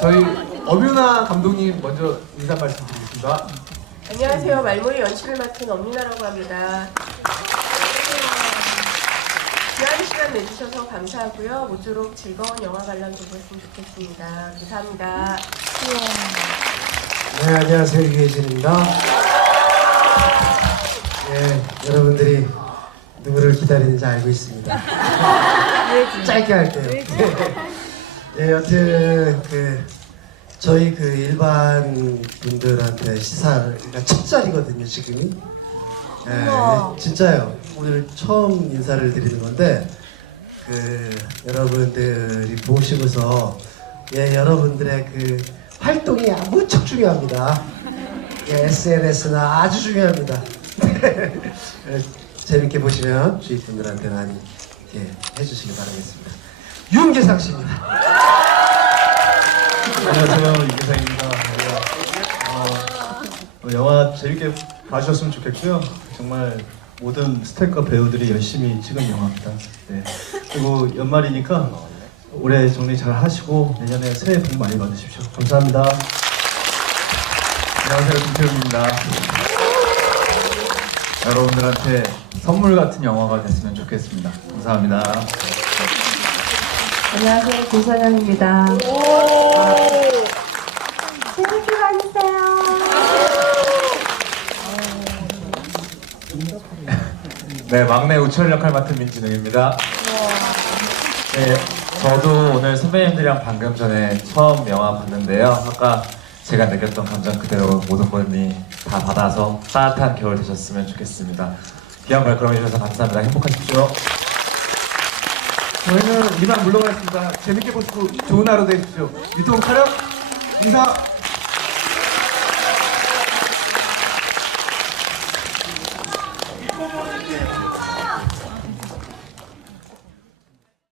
저희 엄윤아 감독님 먼저 인사 말씀드리겠습니다. 안녕하세요. 말머리 연출을 맡은 엄윤아라고 합니다. 귀한 시간 내주셔서 감사하고요. 모쪼록 즐거운 영화 관람 되셨으면 좋겠습니다. 감사합니다. 네, 안녕하세요. 유혜진입니다. 네, 예, 여러분들이 누구를 기다리는지 알고 있습니다. 짧게 할게요. 예, 여튼 그 저희 그 일반 분들한테 시사가 첫 자리거든요, 지금이. 예, 예, 진짜요. 오늘 처음 인사를 드리는 건데 그 여러분들이 보시고서 예, 여러분들의 그 활동이 무척 중요합니다. 예, SNS나 아주 중요합니다. 예, 재밌게 보시면 주위 분들한테 많이 이렇게 해주시기 바라겠습니다. 윤계상 씨입니다. 안녕하세요 이계상입니다. 어, 어, 영화 재밌게 봐주셨으면 좋겠고요. 정말 모든 스태프과 배우들이 열심히 찍은 영화입니다. 네. 그리고 연말이니까 올해 정리 잘 하시고 내년에 새해 복 많이 받으십시오. 감사합니다. 안녕하세요 김태훈입니다. 여러분들한테 선물 같은 영화가 됐으면 좋겠습니다. 감사합니다. 안녕하세요. 고선영입니다. 재밌게 봐주세요. 네, 막내 우철 역할 맡은 민진웅입니다. 네, 저도 오늘 선배님들이랑 방금 전에 처음 영화 봤는데요. 아까 제가 느꼈던 감정 그대로 모든 분이 다 받아서 따뜻한 겨울 되셨으면 좋겠습니다. 귀한 발걸음 해주셔서 감사합니다. 행복하십시오. 저희는 이만 물러가겠습니다. 재밌게 보시고 좋은 하루 되십시오. 유통 촬영 인사